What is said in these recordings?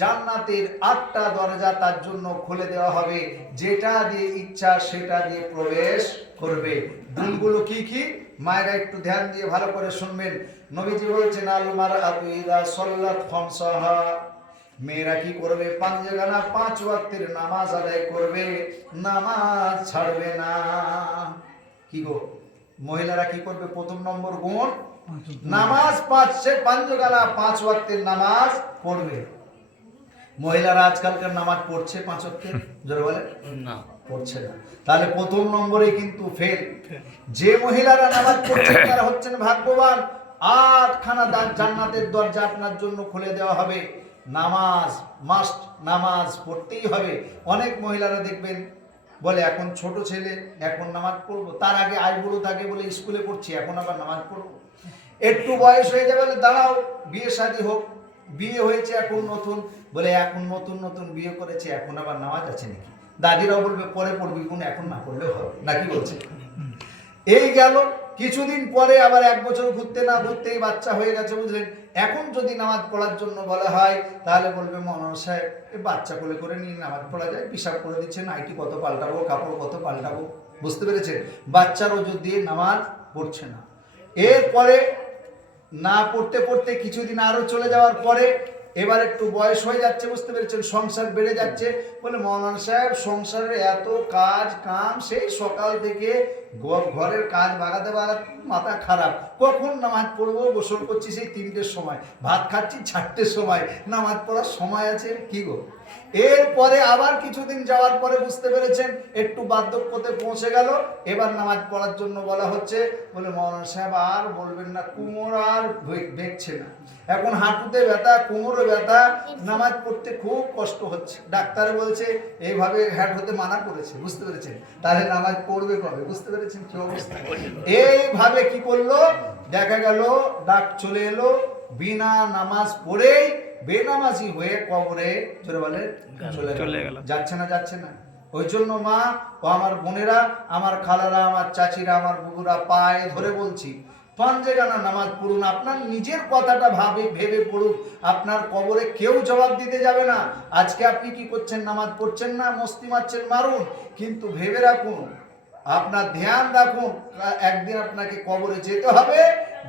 জান্নাতের আটটা দরজা তার জন্য খুলে দেওয়া হবে। যেটা দিয়ে ইচ্ছা সেটা দিয়ে প্রবেশ করবে। গুণগুলো কি কি? মায়েরা একটু ধ্যান দিয়ে ভালো করে শুনবেন। নবীজি বলছেন আলমার আতু ইদা সল্লাত খমসাহা। মেয়েরা কি করবে? পাঞ্জেগানা পাঁচ ওয়াক্তের নামাজ আদায় করবে। নামাজ ছাড়বে না। কি গো? মহিলারা কি করবে? প্রথম নম্বর গুণ? নামাজ। পাঁচ সে পাঞ্জগালা পাঁচ ওয়াক্তের নামাজ পড়বে। মহিলারা আজকালকার নামাজ পড়ছে পাঁচ ওয়াক্তের জোরে বলে না। পড়ছে না। তাহলে প্রথম নম্বরে কিন্তু ফেল যে মহিলারা নামাজ পড়ছেন তারা হচ্ছেন ভাগ্যবান। আটখানা জান্নাতের দরজা আপনার জন্য খুলে দেওয়া হবে। নামাজ মাস্ট নামাজ পড়তেই হবে। অনেক মহিলারা দেখবেন বলে এখন ছোট ছেলে এখন নামাজ পড়ব। তার আগে আয় বুড়ো থাকে বলে স্কুলে পড়ছি এখন আবার নামাজ পড়ব। একটু বয়স হয়ে যাবে দাঁড়াও বিয়ে শাদী হোক। বিয়ে হয়েছে, এখন নতুন। বলে, এখন নতুন নতুন বিয়ে করেছে, এখন আবার নামাজ আছে নাকি? দাদিরাও বলবে, পরে পড়বি কোন এখন না পড়লেও হবে নাকি বলছে? এই গেল, কিছুদিন পরে আবার এক বছর ঘুরতে না ঘুরতেই বাচ্চা হয়ে গেছে, বুঝলেন? এখন যদি নামাজ পড়ার জন্য বলা হয়, তাহলে বলবে, মনোহর সাহেব বাচ্চা কোলে করে নিয়ে নামাজ পড়া যায় পিসাব করে দিচ্ছে, নাইটি কত পাল্টাবো, কাপড় কত পাল্টাবো, বুঝতে পেরেছেন? বাচ্চার ওজোর দিয়ে নামাজ পড়ছে না। এরপরে না পড়তে পড়তে কিছুদিন আরও চলে যাওয়ার পরে এবার একটু বয়স হয়ে যাচ্ছে, বুঝতে পেরেছেন? সংসার বেড়ে যাচ্ছে। বলে মৌলানা সাহেব, সংসারের এত কাজ কাম, সেই সকাল থেকে ঘরের কাজ বাগাতে বাগাতে মাথা খারাপ। কখন নামাজ পড়ব, গোসল করছি সেই তিনটের সময়। ভাত খাচ্ছি চারটের সময়। নামাজ পড়ার সময় আছে কি গো? এরপরে আবার কিছুদিন যাওয়ার পরে বুঝতে পেরেছেন, একটু বার্ধক্যতে পৌঁছে গেল। এবার নামাজ পড়ার জন্য বলা হচ্ছে, বলে মৌলানা সাহেব, আর বলবেন না, কুমোর আর দেখছে না। এখন হাঁটুতে ব্যথা, কোমরে ব্যথা, নামাজ পড়তে খুব কষ্ট হচ্ছে। ডাক্তার বলছে, এইভাবে হ্যাট হতে মানা করেছে, বুঝতে পেরেছেন? তাহলে নামাজ পড়বে কবে? বুঝতে পেরেছেন? কি অবস্থা? এইভাবে কি করল? দেখা গেল ডাক চলে এলো বিনা নামাজ পড়েই বেনামাজি হয়ে কবরে চলে বলে চলে গেল। যাচ্ছে না যাচ্ছে না। ওই জন্য মা ও আমার বোনেরা আমার খালারা আমার চাচিরা আমার বুবুরা পায়ে ধরে বলছি পাঞ্জেগানা নামাজ পড়ুন আপনার নিজের কথাটা ভাবে ভেবে পড়ুন। আপনার কবরে কেউ জবাব দিতে যাবে না। আজকে আপনি কি করছেন? নামাজ পড়ছেন না? মস্তি মারছেন মারুন। কিন্তু ভেবে রাখুন আপনার ধ্যান রাখুন, একদিন আপনাকে কবরে যেতে হবে,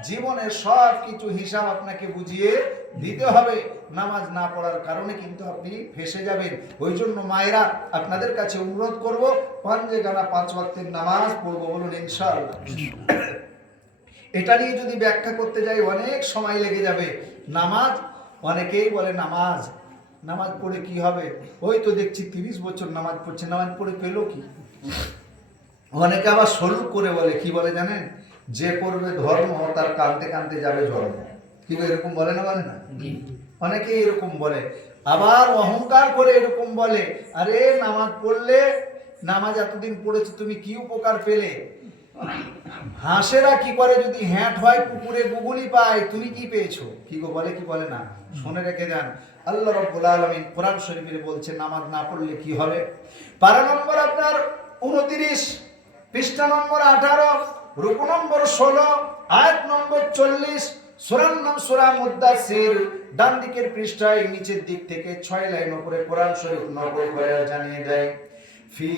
জীবনের সব কিছু হিসাব আপনাকে বুঝিয়ে দিতে হবে। নামাজ না পড়ার কারণে কিন্তু আপনি ফেসে যাবেন। ওই জন্য মায়েরা, আপনাদের কাছে অনুরোধ করব, পাঞ্জে গানা পাঁচ ওয়াক্তের নামাজ পড়ব বলুন ইনশাআল্লাহ। এটা নিয়ে যদি ব্যাখ্যা করতে যাই, অনেক সময় লেগে যাবে। নামাজ, অনেকেই বলে নামাজ নামাজ পড়ে কি হবে? ওই তো দেখছি তিরিশ বছর নামাজ পড়ছে, নামাজ পড়ে পেল কি? অনেকে আবার সলুক করে বলে কি বলে জানেন? যে করবে ধর্ম তার কানতে কানতে যাবে ধর্ম কিন্তু এরকম বলে না বলে না? অনেকে এরকম বলে। আবার অহংকার করে এরকম বলে আরে নামাজ পড়লে নামাজ এতদিন পড়েছে তুমি কি উপকার পেলে? হাঁসেরা কি করে যদি হ্যাট হয় পুকুরে গুগুলি পায় তুমি কি পেয়েছ? কি গো বলে কি বলে না? শুনে রেখে যান। আল্লাহ রব্বুল আলমিন কোরআন শরীফের বলছে নামাজ না পড়লে কি হবে? পারা নম্বর আপনার উনত্রিশ পৃষ্ঠা নম্বর আঠারো, রূপ নম্বর ষোলো, আয়াত নম্বর চল্লিশ ডান দিকের পৃষ্ঠায় নিচের দিক থেকে ছয় লাইন করে জানিয়ে দেয়, ফি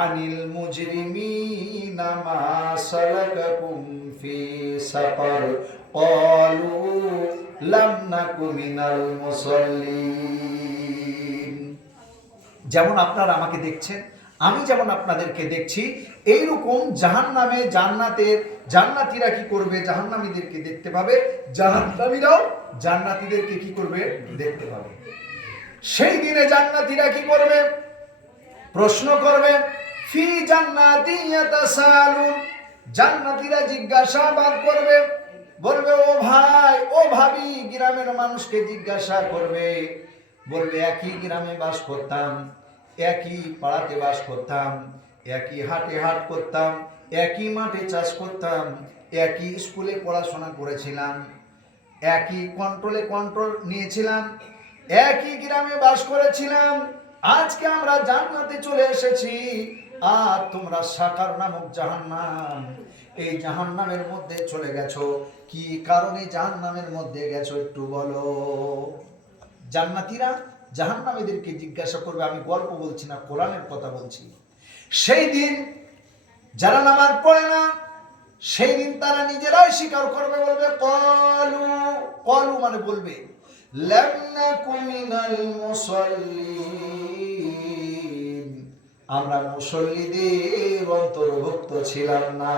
আনিল মুজরিমিনা মা সালাকাকুম ফি মিনাল যেমন আপনারা আমাকে দেখছেন, আমি যেমন আপনাদেরকে দেখছি, এইরকম জাহান নামে জান্নাতের জান্নাতিরা কি করবে? জাহান্নামীদেরকে দেখতে পাবে। জাহান্নামীরাও জান্নাতীদেরকে কি করবে? দেখতে পাবে। সেই দিনে জান্নাতীরা কি করবে? প্রশ্ন করবে, ফি জান্নাতি ইয়াতাসালুন? জান্নাতীরা জিজ্ঞাসাবাদ করবে বলবে, ও ভাই, ও ভাবি, গ্রামের মানুষকে জিজ্ঞাসা করবে। বলবে, একই গ্রামে বাস করতাম, একই পাড়াতে বাস করতাম, একই হাটে হাট করতাম, একই মাঠে চাষ করতাম, একই স্কুলে পড়াশোনা করেছিলাম, একই কন্ট্রোলে কন্ট্রোল নিয়েছিলাম, একই গ্রামে বাস করেছিলাম। আজকে আমরা জান্নাতে চলে এসেছি। আর তোমরা সাকার নামক জাহান্নাম। এই জাহান্নামের মধ্যে চলে গেছো। কি কারণে জাহান্নামের মধ্যে গেছো একটু বলো। জান্নাতীরা জাহান্নামীদেরকে জিজ্ঞাসা করবে, আমি গল্প বলছি না, কোরআনের কথা বলছি। সেই দিন যারা নামাজ পড়ে না, সেই দিন তারা নিজেরাই স্বীকার করবে, বলবে, কলু কলু মানে বলবে, লাম নাকু মিনাল মুসাল্লিন। আমরা মুসল্লিদের অন্তর্ভুক্ত ছিলাম না।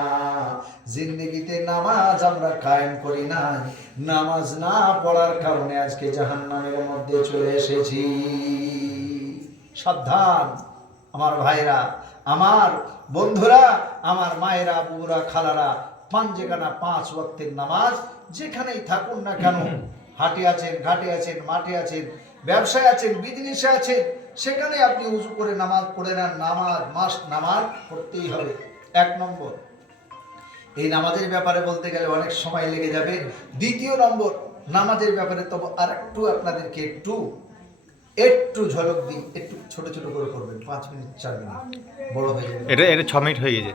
জিন্দগিতে নামাজ আমরা কায়েম করি না নামাজ না পড়ার কারণে আজকে জাহান্নামের মধ্যে চলে এসেছি। সাবধান, আমার ভাইরা, আমার বন্ধুরা, আমার মায়েরা বুবুরা খালারা পাঞ্জেখানা পাঁচ ওয়াক্তের নামাজ যেখানেই থাকুন না কেন হাটে আছেন ঘাটে আছেন মাঠে আছেন ব্যবসায় আছেন বিজনেসে আছেন সেখানে আপনি উজু করে নামাজ পড়ে নেন নামাজ মাস নামাজ পড়তেই হবে। এক নম্বর এই নামাজের ব্যাপারে বলতে গেলে অনেক সময় লেগে যাবে। দ্বিতীয় নম্বর নামাজের ব্যাপারে তবে আর একটু আপনাদেরকে একটু একটু ঝলক দিই একটু ছোট ছোট করে করবেন পাঁচ মিনিট চার মিনিট বড় হয়ে যাবে। এটা এটা ছ মিনিট হয়ে গেছে।